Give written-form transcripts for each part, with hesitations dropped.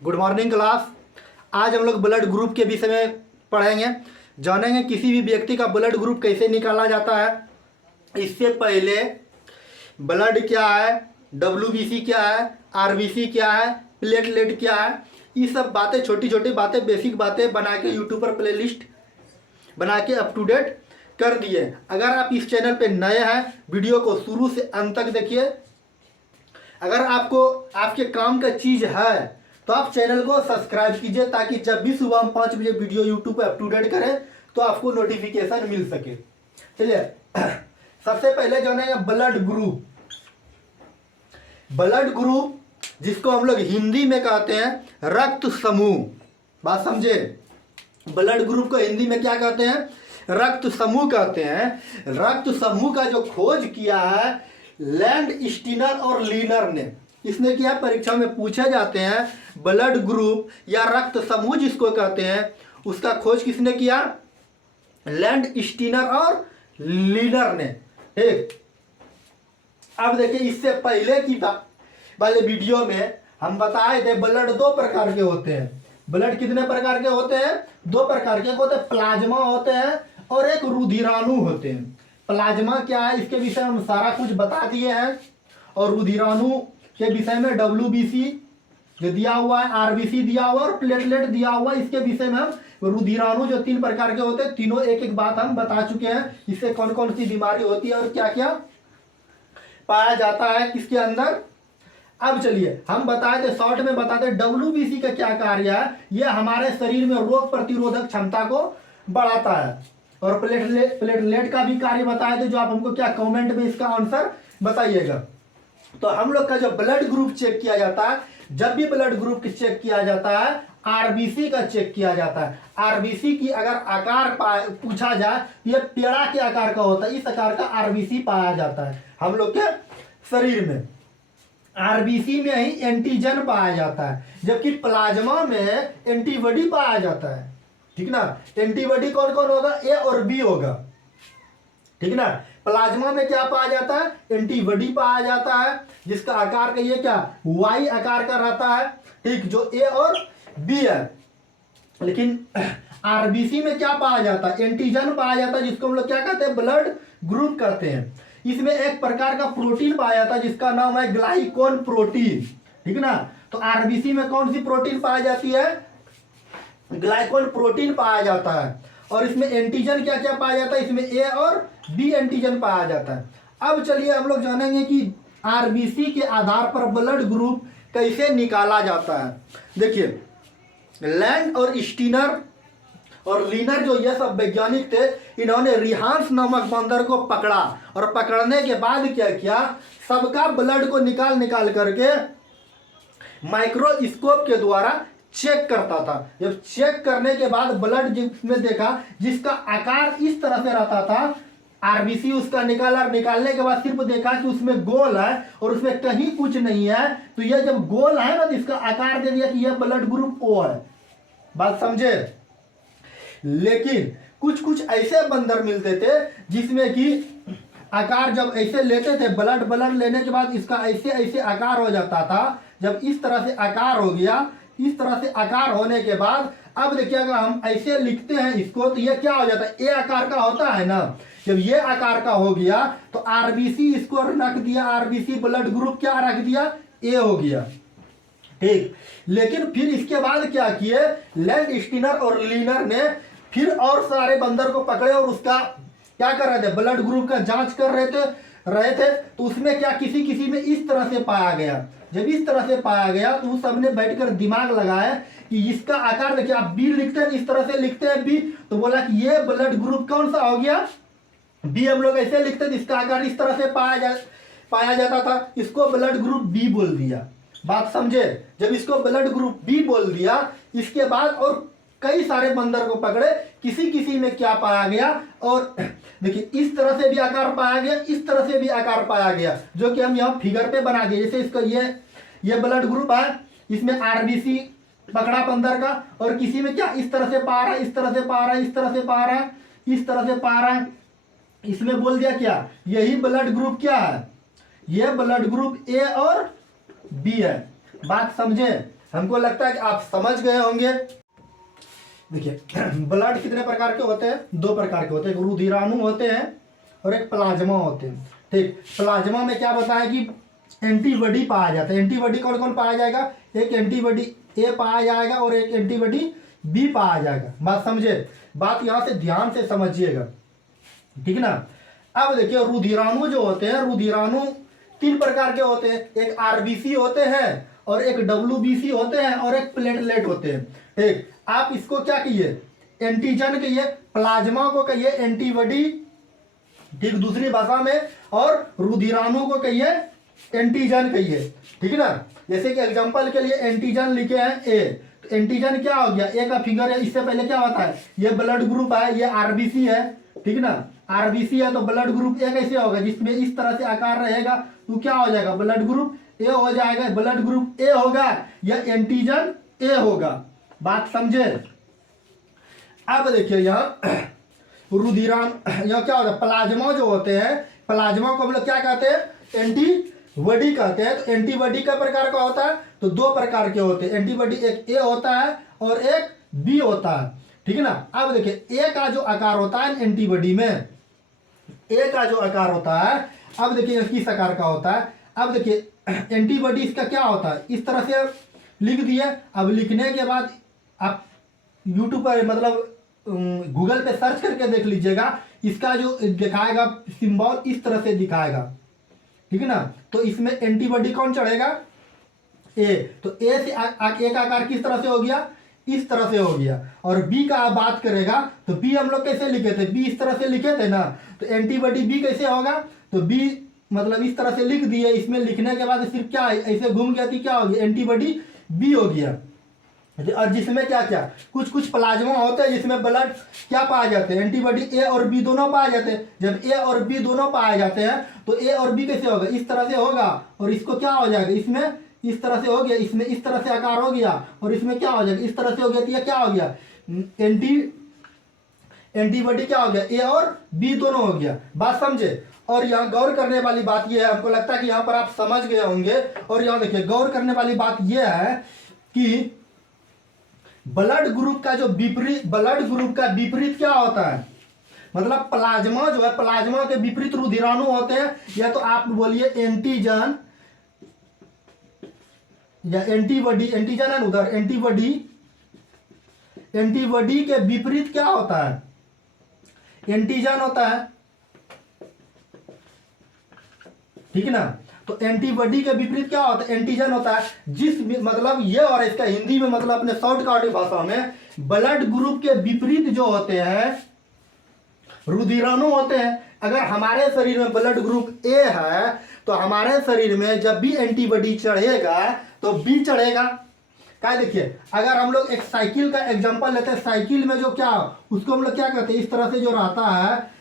Good morning class. आज हम लोग ब्लड ग्रुप के विषय में पढ़ेंगे, जानेंगे किसी भी व्यक्ति का ब्लड ग्रुप कैसे निकाला जाता है। इससे पहले ब्लड क्या है, डब्ल्यूबीसी क्या है, आरबीसी क्या है, प्लेटलेट क्या है, ये सब बातें, छोटी छोटी बातें, बेसिक बातें बना के यूट्यूब पर प्लेलिस्ट बना के अप टू डेट कर दिए। अगर आप इस चैनल पे नए हैं, वीडियो को शुरू से अंत तक देखिए। अगर आपको आपके काम का चीज़ है तो आप चैनल को सब्सक्राइब कीजिए, ताकि जब भी सुबह हम 5 बजे वीडियो यूट्यूब पे अप टू डेट करें तो आपको नोटिफिकेशन मिल सके। चलिए, सबसे पहले जानेंगे ब्लड ग्रुप। ब्लड ग्रुप जिसको हम लोग हिंदी में कहते हैं रक्त समूह। बात समझे, ब्लड ग्रुप को हिंदी में क्या कहते हैं? रक्त समूह कहते हैं। रक्त समूह का जो खोज किया है लैंड स्टीनर और लीनर ने। इसने क्या परीक्षा में पूछे जाते हैं ब्लड ग्रुप या रक्त समूह जिसको कहते हैं, उसका खोज किसने किया? लैंड स्टीनर और लीनर ने। ठीक, अब देखिए, इससे पहले की वाले वीडियो में हम बताए थे ब्लड दो प्रकार के होते हैं। ब्लड कितने प्रकार के होते हैं? दो प्रकार के होते हैं, प्लाज्मा होते हैं और एक रुधिराणु होते हैं। प्लाज्मा क्या है इसके विषय में हम सारा कुछ बता दिए हैं, और रुधिराणु के विषय में डब्ल्यूबीसी जो दिया हुआ है, आरबीसी दिया हुआ है और प्लेटलेट दिया हुआ है। इसके विषय में हम रुधिराणु जो 3 प्रकार के होते हैं, तीनों एक एक बात हम बता चुके हैं। इससे कौन कौन सी बीमारी होती है और क्या क्या पाया जाता है किसके अंदर। अब चलिए, हम बताए थे, शॉर्ट में बताते डब्ल्यूबीसी का क्या कार्य है। यह हमारे शरीर में रोग प्रतिरोधक क्षमता को बढ़ाता है। और प्लेटलेट का भी कार्य बताए थे, जो आप हमको क्या कमेंट में इसका आंसर बताइएगा। तो हम लोग का जो ब्लड ग्रुप चेक किया जाता है, जब भी ब्लड ग्रुप चेक किया जाता है आरबीसी का चेक किया जाता है। आरबीसी की अगर आकार पूछा जाए तो यह पेड़ा के आकार का होता है, इस आकार का आरबीसी पाया जाता है हम लोग के शरीर में। आरबीसी में ही एंटीजन पाया जाता है, जबकि प्लाज्मा में एंटीबॉडी पाया जाता है। ठीक ना, एंटीबॉडी कौन कौन होगा? ए और बी होगा। ठीक ना, प्लाज्मा में क्या पाया जाता है? एंटीबॉडी पाया जाता है, जिसका आकार का ये क्या वाई आकार का रहता है। ठीक, जो ए और बी है। लेकिन आरबीसी में क्या पाया जाता है? एंटीजन पाया जाता है, जिसको हम लोग क्या कहते हैं? ब्लड ग्रुप कहते हैं। इसमें एक प्रकार का प्रोटीन पाया जाता है जिसका नाम है ग्लाइकोन प्रोटीन। ठीक ना, तो आरबीसी में कौन सी प्रोटीन पाई जाती है? ग्लाइकोन प्रोटीन पाया जाता है। और इसमें एंटीजन क्या क्या पाया जाता है? इसमें ए और बी एंटीजन पाया जाता है। अब चलिए हम लोग जानेंगे कि आरबीसी के आधार पर ब्लड ग्रुप कैसे निकाला जाता है। देखिए, लैंड और स्टीनर और लीनर जो ये सब वैज्ञानिक थे, इन्होंने रिहांस नामक बंदर को पकड़ा, और पकड़ने के बाद क्या किया, सबका ब्लड को निकाल करके माइक्रोस्कोप के द्वारा चेक करता था। जब चेक करने के बाद ब्लड जिसमें देखा जिसका आकार इस तरह से रहता था, आरबीसी उसका निकालने के बाद सिर्फ देखा कि उसमें गोल है और उसमें कहीं कुछ नहीं है, तो यह जब गोल है ना, तो इसका आकार दे दिया कि यह ब्लड ग्रुप ओ है। बात समझे? लेकिन कुछ कुछ ऐसे बंदर मिलते थे जिसमें कि आकार जब ऐसे लेते थे, ब्लड लेने के बाद इसका ऐसे ऐसे आकार हो जाता था। जब इस तरह से आकार हो गया, इस तरह से आकार होने के बाद अब देखिए, अगर हम ऐसे लिखते हैं इसको, तो ये क्या हो जाता है? ए आकार का होता है ना। जब ये आकार का हो गया तो आरबीसी इसको रख दिया, आरबीसी ब्लड ग्रुप क्या रख दिया? ए हो गया। ठीक, लेकिन फिर इसके बाद क्या किए, लैंड स्टीनर और लीनर ने फिर और सारे बंदर को पकड़े और उसका क्या कर रहे थे? ब्लड ग्रुप का जांच कर रहे थे। तो उसमें क्या किसी में इस तरह से पाया गया। जब इस तरह से पाया गया तो सबने बैठकर दिमाग लगाया कि इसका आकार देखिए, आप बी लिखते हैं, इस तरह से लिखते हैं बी, तो बोला कि ये ब्लड ग्रुप कौन सा हो गया? बी। हम लोग ऐसे लिखते थे, इसका आकार इस तरह से पाया जाता था, इसको ब्लड ग्रुप बी बोल दिया। बात समझे? जब इसको ब्लड ग्रुप बी बोल दिया, इसके बाद और कई सारे बंदर को पकड़े, किसी में क्या पाया गया, और देखिए इस तरह से भी आकार पाया गया, इस तरह से भी आकार पाया गया, जो कि हम यहाँ फिगर पे बना दिए। जैसे इसका ये ब्लड ग्रुप है, इसमें आरबीसी पकड़ा बंदर का, और किसी में क्या इस तरह से पा रहा है, इस तरह से पा रहा है, इस तरह से पा रहा है, इस तरह से पा रहा है। इसमें बोल दिया क्या, यही ब्लड ग्रुप क्या है? यह ब्लड ग्रुप ए और बी है। बात समझे? हमको लगता है कि आप समझ गए होंगे। देखिए ब्लड कितने प्रकार के होते हैं? 2 प्रकार के होते हैं, एक रुधिराणु होते हैं और एक प्लाज्मा होते हैं। ठीक, प्लाज्मा में क्या बताया कि एंटीबॉडी पाया जाता है। एंटीबॉडी कौन कौन पाया जाएगा? एक एंटीबॉडी ए पाया जाएगा और एक एंटीबॉडी बी पाया जाएगा। बात समझे? बात यहाँ से ध्यान से समझिएगा, ठीक ना। अब देखिए रुधिराणु जो होते हैं, रुधिराणु 3 प्रकार के होते हैं, एक आरबीसी होते हैं और एक डब्ल्यूबीसी होते हैं और एक प्लेटलेट होते हैं। ठीक, आप इसको क्या कहिए? एंटीजन कहिए, प्लाज्मा को कहिए एंटीबॉडी, ठीक दूसरी भाषा में, और रुधिराणु को कहिए एंटीजन कहिए, ठीक ना। जैसे कि एग्जांपल के लिए एंटीजन लिखे हैं ए, तो एंटीजन क्या हो गया? ए का फिगर है, इससे पहले क्या होता है? ये ब्लड ग्रुप है, ये आरबीसी है, ठीक ना। आरबीसी है तो ब्लड ग्रुप ए कैसे होगा? जिसमें इस तरह से आकार रहेगा तो क्या हो जाएगा? ब्लड ग्रुप ए हो जाएगा। ब्लड ग्रुप ए होगा या एंटीजन ए होगा। बात समझे? अब देखिए यहाँ रुधिराणु, यहाँ क्या होता है? प्लाज्मा जो होते हैं, प्लाज्मा को हम लोग क्या कहते हैं? एंटीबॉडी कहते हैं। तो एंटीबॉडी का प्रकार का होता है? तो 2 प्रकार के होते हैं एंटीबॉडी, एक ए होता है और एक बी होता है, ठीक है ना। अब देखिए ए का जो आकार होता है एंटीबॉडी में, ए का जो आकार होता है, अब देखिए किस आकार का होता है। अब देखिए एंटीबॉडी इसका क्या होता है? इस तरह से लिख दिए। अब लिखने के बाद आप यूट्यूब पर मतलब गूगल पे सर्च करके देख लीजिएगा, इसका जो दिखाएगा सिंबल इस तरह से दिखाएगा, ठीक है ना। तो इसमें एंटीबॉडी कौन चढ़ेगा? ए। तो ए से ए का आकार किस तरह से हो गया? इस तरह से हो गया। और बी का आप बात करेगा तो बी हम लोग कैसे लिखे थे? बी इस तरह से लिखे थे ना। तो एंटीबॉडी बी कैसे होगा? तो बी मतलब इस तरह से लिख दिए। इसमें लिखने के बाद सिर्फ क्या है? ऐसे घूम गया तो क्या हो गया? एंटीबॉडी बी हो गया। और जिसमें क्या क्या कुछ कुछ प्लाज्मा होते हैं जिसमें ब्लड क्या पाए जाते हैं? एंटीबॉडी ए और बी दोनों पाए जाते हैं। जब ए और बी दोनों पाए जाते हैं तो ए और बी कैसे होगा? इस तरह से होगा। और इसको क्या हो जाएगा? इसमें इस तरह से हो गया, इसमें इस तरह से आकार हो गया, और इसमें क्या हो जाएगा? इस तरह से हो गया। तो ये क्या हो गया? एंटीबॉडी क्या हो गया? ए और बी दोनों हो गया। बात समझे? और यहाँ गौर करने वाली बात यह है, हमको लगता है कि यहाँ पर आप समझ गए होंगे। और यहाँ देखिए गौर करने वाली बात यह है कि ब्लड ग्रुप का जो विपरीत, ब्लड ग्रुप का विपरीत क्या होता है? मतलब प्लाज्मा जो है, प्लाज्मा के विपरीत रुधिराणु होते हैं। या तो आप बोलिए एंटीजन या एंटीबॉडी, एंटीजन है उधर, एंटीबॉडी, एंटीबॉडी के विपरीत क्या होता है? एंटीजन होता है, ठीक है ना। तो एंटीबॉडी के विपरीत क्या होता है? एंटीजन होता है। जिस मतलब ये, और इसका हिंदी में मतलब अपने शॉर्टकट भाषा में, ब्लड ग्रुप के विपरीत जो होते हैं रुधिराणु होते हैं। अगर हमारे शरीर में ब्लड ग्रुप ए है तो हमारे शरीर में जब भी एंटीबॉडी चढ़ेगा तो बी चढ़ेगा। क्या देखिए, अगर हम लोग एक साइकिल का एग्जांपल लेते हैं, साइकिल में जो क्या उसको हम लोग क्या कहते हैं? इस तरह से जो रहता है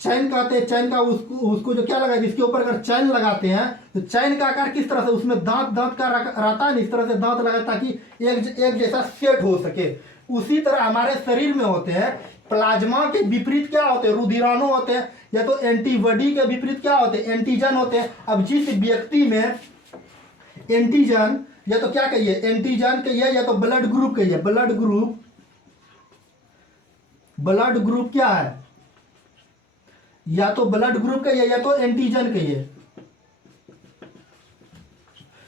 चैन कहते हैं। चैन का उसको जो क्या लगा, जिसके ऊपर अगर चैन लगाते हैं तो चैन का आकार किस तरह से? उसमें दांत का रहता है, इस तरह से दांत लगा ताकि एक जैसा सेट हो सके। उसी तरह हमारे शरीर में होते हैं। प्लाज्मा के विपरीत क्या होते हैं? रुधिराणु होते हैं। या तो एंटीबॉडी के विपरीत क्या होते हैं? एंटीजन होते हैं। अब जिस व्यक्ति में एंटीजन, या तो क्या कहिए? एंटीजन कहिए या तो ब्लड ग्रुप कहिए। ब्लड ग्रुप, ब्लड ग्रुप क्या है? या तो ब्लड ग्रुप कहिए या तो एंटीजन कहिए।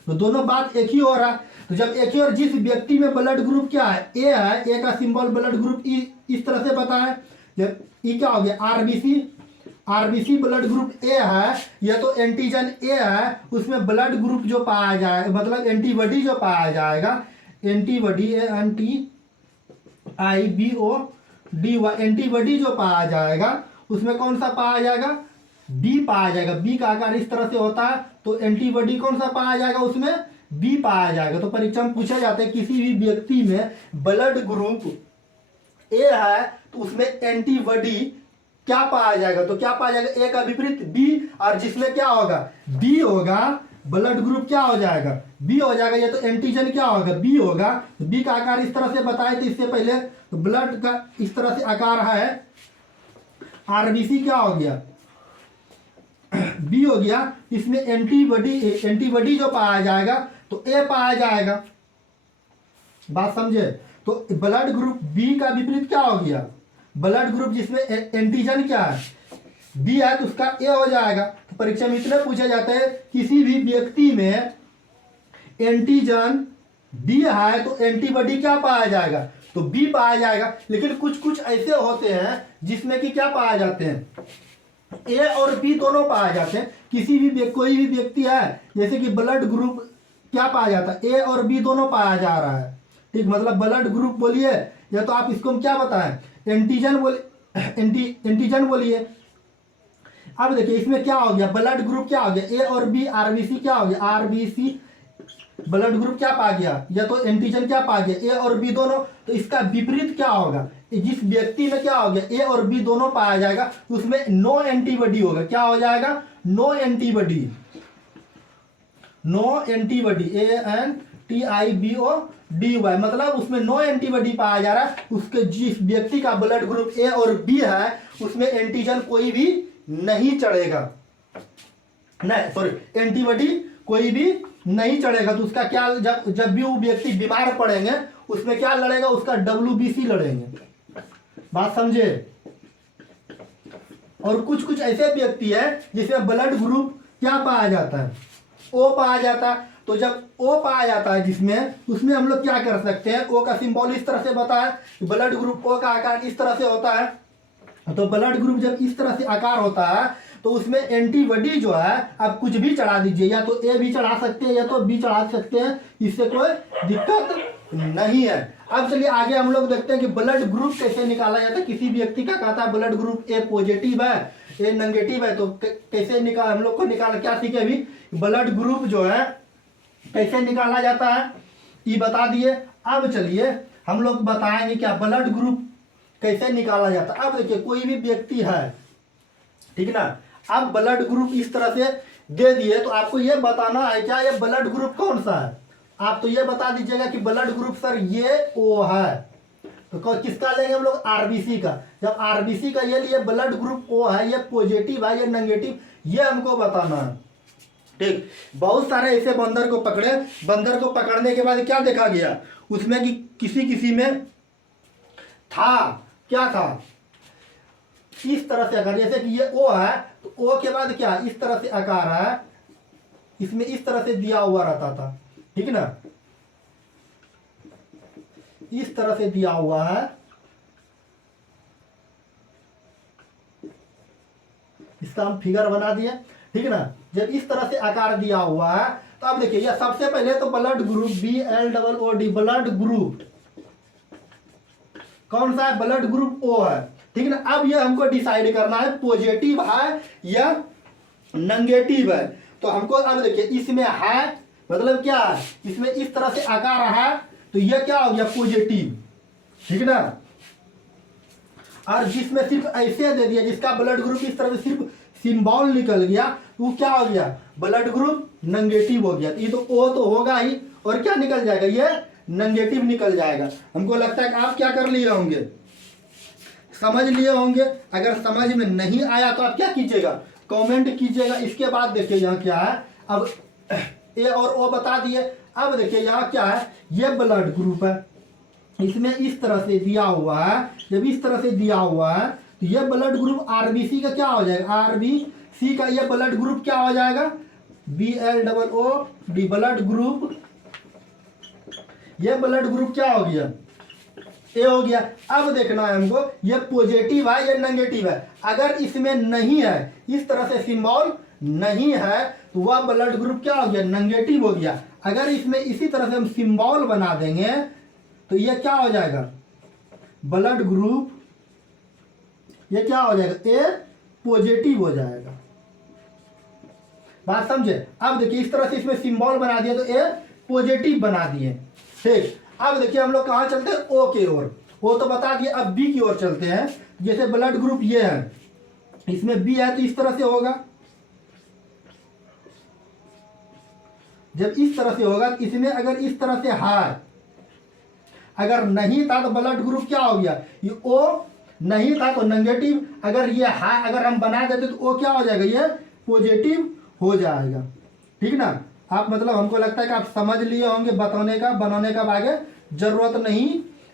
तो दोनों बात एक ही हो रहा है। तो जब एक ही, और जिस व्यक्ति में ब्लड ग्रुप क्या है? ए है, ए का सिंबल ब्लड ग्रुप इस तरह से बताएं। जब ई क्या हो गया? RBC, RBC blood group A है, या तो एंटीजन ए है, उसमें ब्लड ग्रुप जो पाया जाए मतलब एंटीबॉडी जो पाया जाएगा, एंटीबॉडी ANTIBODY, एंटीबॉडी जो पाया जाएगा उसमें कौन सा पाया जाएगा? बी पाया जाएगा। बी का आकार इस तरह से होता है तो एंटीबॉडी कौन सा पाया जाएगा? उसमें बी पाया जाएगा। तो परीक्षा में पूछा जाता है किसी भी व्यक्ति में ब्लड ग्रुप ए है तो उसमें एंटीबॉडी क्या पाया जाएगा? तो क्या पाया जाएगा? ए का विपरीत बी, और जिसमें क्या होगा? बी होगा। ब्लड ग्रुप क्या हो जाएगा? बी हो जाएगा। या तो एंटीजन क्या होगा? बी होगा। तो बी का आकार इस तरह से बताए थे इससे पहले। तो ब्लड का इस तरह से आकार है। आरबीसी क्या हो गया? बी हो गया। इसमें एंटीबॉडी जो पाया जाएगा तो ए पाया जाएगा। बात समझे? तो ब्लड ग्रुप बी का विपरीत क्या हो गया? ब्लड ग्रुप जिसमें एंटीजन क्या है, बी है, तो उसका ए हो जाएगा। तो परीक्षा में इतने पूछे जाते हैं, किसी भी व्यक्ति में एंटीजन बी है तो एंटीबॉडी क्या पाया जाएगा? तो बी पाया जाएगा। लेकिन कुछ कुछ ऐसे होते हैं जिसमें कि क्या पाया जाते हैं, ए और बी दोनों पाए जाते हैं। किसी भी कोई भी व्यक्ति है, जैसे कि ब्लड ग्रुप क्या पाया जाता है, ए और बी दोनों पाया जा रहा है। ठीक, मतलब ब्लड ग्रुप बोलिए या तो आप इसको क्या बताएं, एंटीजन एंटीजन बोलिए। अब देखिए इसमें क्या हो गया, ब्लड ग्रुप क्या हो गया, ए और बी, आरबीसी क्या हो गया, आरबीसी ब्लड ग्रुप क्या पा गया, या तो एंटीजन क्या पा गया, ए और बी दोनों। तो इसका विपरीत क्या होगा, जिस व्यक्ति में क्या हो गया, ए और बी दोनों पाया जाएगा, उसमें नो एंटीबॉडी होगा। क्या हो जाएगा? No antibody. No antibody, ANTIBODY, मतलब उसमें नो एंटीबॉडी पाया जा रहा है। उसके जिस व्यक्ति का ब्लड ग्रुप ए और बी है उसमें एंटीजन कोई भी नहीं चढ़ेगा, नहीं सॉरी, एंटीबॉडी कोई भी नहीं चढ़ेगा। तो उसका क्या, जब भी वो व्यक्ति बीमार पड़ेंगे उसमें क्या लड़ेगा, उसका WBC लड़ेंगे। बात समझे? और कुछ कुछ ऐसे व्यक्ति है जिसमें ब्लड ग्रुप क्या पाया जाता है, ओ पाया जाता है। तो जब ओ पाया जाता है जिसमें, उसमें हम लोग क्या कर सकते हैं, ओ का सिंबल इस तरह से बताया, ब्लड ग्रुप ओ का आकार इस तरह से होता है। तो ब्लड ग्रुप जब इस तरह से आकार होता है तो उसमें एंटीबॉडी जो है आप कुछ भी चढ़ा दीजिए, या तो ए भी चढ़ा सकते हैं या तो बी चढ़ा सकते हैं, इससे कोई दिक्कत नहीं है। अब चलिए आगे हम लोग देखते हैं कि ब्लड ग्रुप कैसे निकाला जाता है। किसी व्यक्ति का कहता है ब्लड ग्रुप ए पॉजिटिव है, ए नेगेटिव है, तो कैसे निकाल, हम लोग को निकाल क्या सीखे अभी, ब्लड ग्रुप जो है कैसे निकाला जाता है ये बता दिए। अब चलिए हम लोग बताएंगे क्या ब्लड ग्रुप कैसे निकाला जाता है। अब देखिए कोई भी व्यक्ति है, ठीक ना, अब ब्लड ग्रुप इस तरह से दे दिए तो आपको ये बताना है क्या ये ब्लड ग्रुप कौन सा है। आप तो ये बता दीजिएगा कि ब्लड ग्रुप सर ये ओ है, तो किसका लेंगे हम लोग, आरबीसी का। जब आरबीसी का ये लिए ब्लड ग्रुप ओ है, ये पॉजिटिव है, ये नेगेटिव, ये हमको बताना है। ठीक, बहुत सारे ऐसे बंदर को पकड़े, बंदर को पकड़ने के बाद क्या देखा गया उसमें कि किसी किसी में था, क्या था, इस तरह से आकार, जैसे कि ये ओ है तो ओ के बाद क्या इस तरह से आकार है, इसमें इस तरह से दिया हुआ रहता था, ठीक ना, इस तरह से दिया हुआ है, इसका हम फिगर बना दिए, ठीक ना। जब इस तरह से आकार दिया हुआ है तो अब देखिए ये सबसे पहले तो blood group BLOOD, blood group कौन सा है, ब्लड ग्रुप ओ है, ठीक ना। अब ये हमको डिसाइड करना है पॉजिटिव है या नेगेटिव है। तो हमको अब देखिए इसमें है मतलब क्या है, इसमें इस तरह से आकार है तो ये क्या हो गया पॉजिटिव, ठीक ना। और जिसमें सिर्फ ऐसे दे दिया, जिसका ब्लड ग्रुप इस तरह से सिर्फ सिंबल निकल गया, वो क्या हो गया, ब्लड ग्रुप नेगेटिव हो गया। ये तो ओ तो होगा ही, और क्या निकल जाएगा, ये नेगेटिव निकल जाएगा। हमको लगता है कि आप क्या कर लिए होंगे, समझ लिए होंगे। अगर समझ में नहीं आया तो आप क्या कीजिएगा, कमेंट कीजिएगा। इसके बाद देखिए यहाँ क्या है, अब ए और ओ बता दिए। अब देखिए यहाँ क्या है, ये ब्लड ग्रुप है, इसमें इस तरह से दिया हुआ है। जब इस तरह से दिया हुआ है तो ये ब्लड ग्रुप आरबीसी का क्या हो जाएगा, आरबीसी का ये ब्लड ग्रुप क्या हो जाएगा, BLOOD, ब्लड ग्रुप, ये ब्लड ग्रुप क्या हो गया, ए हो गया। अब देखना है हमको ये पॉजिटिव है या नेगेटिव है। अगर इसमें नहीं है, इस तरह से सिंबल नहीं है, तो वह ब्लड ग्रुप क्या हो गया, नेगेटिव हो गया। अगर इसमें इसी तरह से हम सिंबल बना देंगे तो ये क्या हो जाएगा, ब्लड ग्रुप, ये क्या हो जाएगा, ए पॉजिटिव हो जाएगा। बात समझे। अब देखिए इस तरह से इसमें सिंबल बना दिया तो ए पॉजिटिव बना दिए, ठीक। अब देखिए हम लोग कहाँ चलते हैं, ओ की ओर। ओ तो बता दिए, अब बी की ओर चलते हैं। जैसे ब्लड ग्रुप ये है, इसमें बी है तो इस तरह से होगा। जब इस तरह से होगा, इसमें अगर इस तरह से है, अगर नहीं था तो ब्लड ग्रुप क्या हो गया, ये ओ नहीं था तो नेगेटिव। अगर ये है, अगर हम बना देते तो ओ क्या हो जाएगा, ये पॉजिटिव हो जाएगा, ठीक ना। आप मतलब हमको लगता है कि आप समझ लिए होंगे, बताने का बनाने का आगे जरूरत नहीं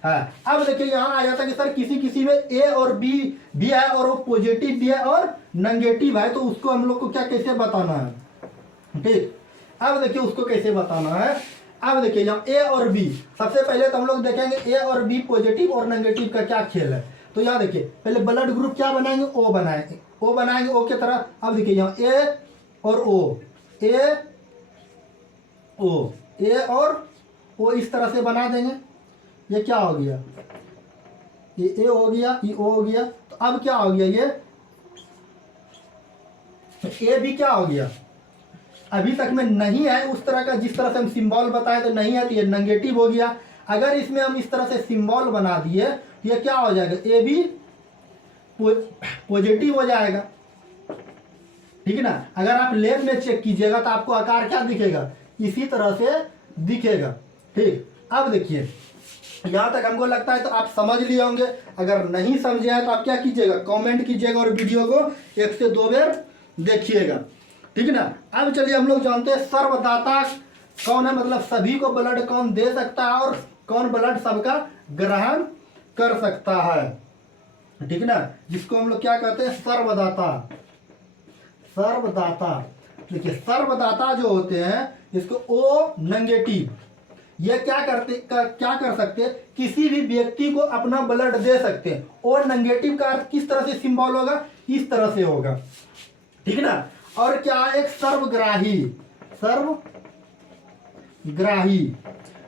है। अब देखिए यहाँ आ जाता है कि सर किसी किसी में ए और बी भी है और वो पॉजिटिव भी है और नेगेटिव है, तो उसको हम लोग को क्या कैसे बताना है, ठीक। अब देखिए उसको कैसे बताना है। अब देखिए यहाँ ए और बी, सबसे पहले तो हम लोग देखेंगे ए और बी पॉजिटिव और नेगेटिव का क्या खेल है। तो यहाँ देखिए पहले ब्लड ग्रुप क्या बनाएंगे, ओ बनाएंगे, ओ बनाएंगे ओ की तरह। अब देखिए यहाँ ए और ओ, ए ओ, ए और ओ इस तरह से बना देंगे। ये क्या हो गया, ये ए हो गया, ये ओ हो गया। तो अब क्या हो गया, ये ए भी क्या हो गया, अभी तक में नहीं है उस तरह का, जिस तरह से हम सिंबल बताए तो नहीं है, तो ये नेगेटिव हो गया। अगर इसमें हम इस तरह से सिंबल बना दिए तो ये क्या हो जाएगा, ए भी पॉजिटिव हो जाएगा, ठीक है ना। अगर आप लैब में चेक कीजिएगा तो आपको आकार क्या दिखेगा, इसी तरह से दिखेगा, ठीक। अब देखिए यहाँ तक हमको लगता है तो आप समझ लिए होंगे। अगर नहीं समझे हैं तो आप क्या कीजिएगा, कमेंट कीजिएगा और वीडियो को 1 से 2 बार देखिएगा, ठीक है ना। अब चलिए हम लोग जानते हैं सर्वदाता कौन है, मतलब सभी को ब्लड कौन दे सकता है और कौन ब्लड सबका ग्रहण कर सकता है, ठीक है ना, जिसको हम लोग क्या कहते हैं, सर्वदाता। सर्वदाता देखिए सर्वदाता जो होते हैं इसको ओ नेगेटिव, ये क्या कर सकते हैं, किसी भी व्यक्ति को अपना ब्लड दे सकते हैं। ओ नेगेटिव का अर्थ किस तरह से सिंबल होगा, इस तरह से होगा, ठीक है ना। और क्या, एक सर्वग्राही, सर्वग्राही,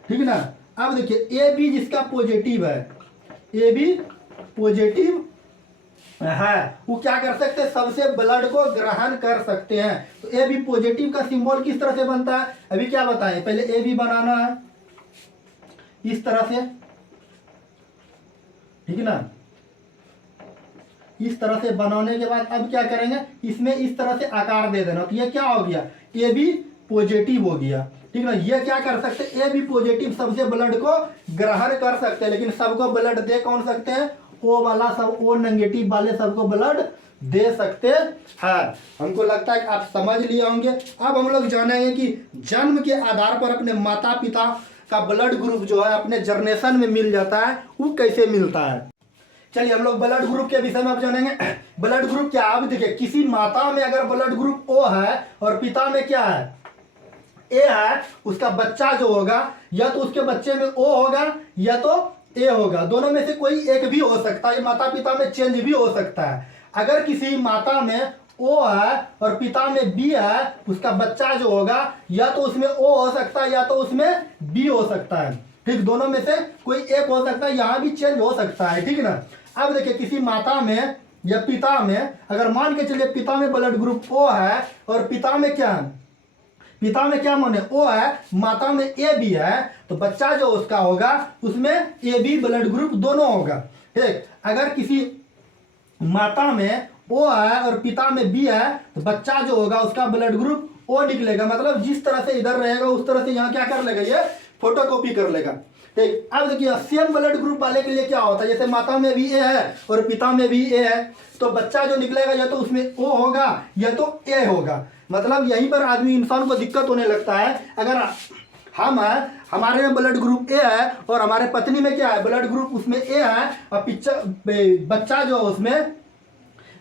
ठीक है ना। अब देखिए ए बी जिसका पॉजिटिव है, ए बी पॉजिटिव है, वो क्या कर सकते हैं, सबसे ब्लड को ग्रहण कर सकते हैं। तो ए बी पॉजिटिव का सिंबल किस तरह से बनता है, अभी क्या बताएं, पहले ए बी बनाना है इस तरह से, ठीक है ना। इस तरह से बनाने के बाद अब क्या करेंगे, इसमें इस तरह से आकार दे देना। तो ये क्या हो गया, ए बी पॉजिटिव हो गया, ठीक है ना। ये क्या कर सकते हैं, ए बी पॉजिटिव सबसे ब्लड को ग्रहण कर सकते हैं, लेकिन सबको ब्लड दे कौन सकते हैं, ओ वाला सब, ओ नेगेटिव वाले सबको ब्लड दे सकते हैं। हमको लगता है कि आप समझ लिए होंगे। अब हम लोग जानेंगे कि जन्म के आधार पर अपने माता पिता का ब्लड ग्रुप जो है अपने जनरेशन में मिल जाता है, वो कैसे मिलता है। चलिए हम लोग ब्लड ग्रुप के विषय में अब जानेंगे। ब्लड ग्रुप क्या है, अब देखिए किसी माता में अगर ब्लड ग्रुप ओ है और पिता में क्या है, ए है, उसका बच्चा जो होगा या तो उसके बच्चे में ओ होगा या तो ए होगा, दोनों में से कोई एक भी हो सकता है, माता पिता में चेंज भी हो सकता है। अगर किसी माता में ओ है और पिता में बी है, उसका बच्चा जो होगा या तो उसमें ओ हो सकता है या तो उसमें बी हो सकता है, ठीक, दोनों में से कोई एक हो सकता है, यहाँ भी चेंज हो सकता है, ठीक है ना। अब देखिए किसी माता में या पिता में, अगर मान के चलिए पिता में ब्लड ग्रुप ओ है और पिता में क्या है, पिता में क्या माने ओ है, माता में ए बी है, तो बच्चा जो उसका होगा उसमें ए बी ब्लड ग्रुप दोनों होगा, ठीक। अगर किसी माता में ओ है और पिता में बी है, तो बच्चा जो होगा उसका ब्लड ग्रुप ओ निकलेगा, मतलब जिस तरह से इधर रहेगा उस तरह से यहाँ क्या कर लेगा, ये फोटोकॉपी कर लेगा, ठीक। अब देखिए सेम ब्लड ग्रुप वाले के लिए क्या होता है, जैसे माता में भी ए है और पिता में भी ए है, तो बच्चा जो निकलेगा या तो उसमें ओ होगा या तो ए होगा। मतलब यहीं पर आदमी इंसान को दिक्कत होने लगता है। अगर हम है, हमारे में ब्लड ग्रुप ए है और हमारे पत्नी में क्या है, ब्लड ग्रुप उसमें ए है, और बच्चा जो है उसमें,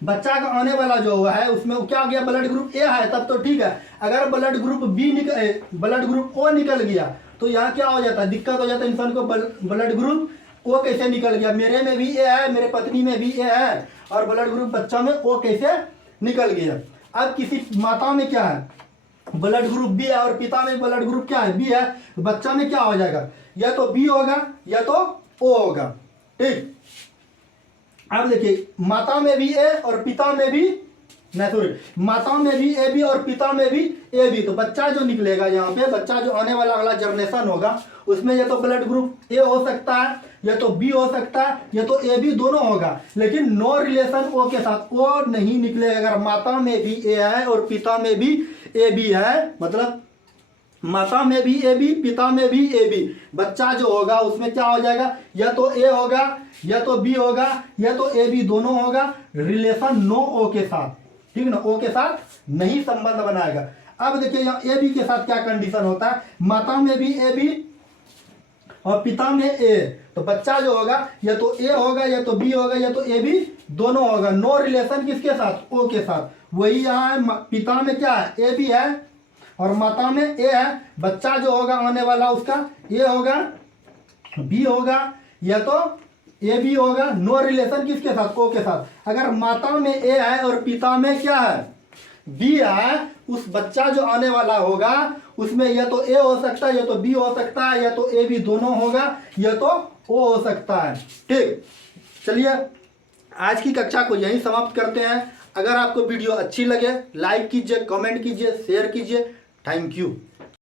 बच्चा का आने वाला जो हुआ है उसमें क्या हो गया, ब्लड ग्रुप ए है, तब तो ठीक है। अगर blood group blood group O निकल गया तो यहाँ क्या हो जाता है, दिक्कत हो जाता है इंसान को, ब्लड ग्रुप ओ कैसे निकल गया, मेरे में भी ए है, मेरे पत्नी में भी ए है, और ब्लड ग्रुप बच्चा में ओ कैसे निकल गया। अब किसी माता में क्या है, ब्लड ग्रुप बी है और पिता में ब्लड ग्रुप क्या है, बी है, तो बच्चा में क्या हो जाएगा, या तो बी होगा या तो ओ होगा, ठीक। अब देखिए माता में भी ए और पिता में भी नहीं, सॉरी, माता में भी ए बी और पिता में भी ए बी, तो बच्चा जो निकलेगा यहाँ पे, बच्चा जो आने वाला अगला जनरेशन होगा उसमें या तो ब्लड ग्रुप ए हो सकता है या तो बी हो सकता है या तो ए बी दोनों होगा, लेकिन नो रिलेशन ओ के साथ, ओ नहीं निकलेगा। अगर माता में भी ए है और पिता में भी ए बी है, मतलब माता में भी ए बी पिता में भी ए बी, बच्चा जो होगा उसमें क्या हो जाएगा, या तो ए होगा या तो बी होगा या तो ए बी दोनों होगा, रिलेशन नो ओ के साथ, ठीक है ना, ओ के साथ नहीं संबंध बनाएगा। अब देखिए यहाँ ए बी के साथ क्या कंडीशन होता है, माता में भी ए बी और पिता में ए, तो बच्चा जो होगा या तो ए होगा या तो बी होगा या तो ए बी दोनों होगा। नो रिलेशन किसके साथ, ओ के साथ। वही यहाँ है, पिता में क्या है, ए बी है और माता में ए है। बच्चा जो होगा आने वाला उसका ए होगा, बी होगा या तो ए बी होगा। नो रिलेशन किसके साथ, ओ के साथ। अगर माता में ए है और पिता में क्या है, बी है, उस बच्चा जो आने वाला होगा उसमें या तो ए हो सकता है या तो बी हो सकता है या तो ए बी दोनों होगा या तो ओ हो सकता है। ठीक, चलिए आज की कक्षा को यहीं समाप्त करते हैं। अगर आपको वीडियो अच्छी लगे लाइक कीजिए, कमेंट कीजिए, शेयर कीजिए। Thank you.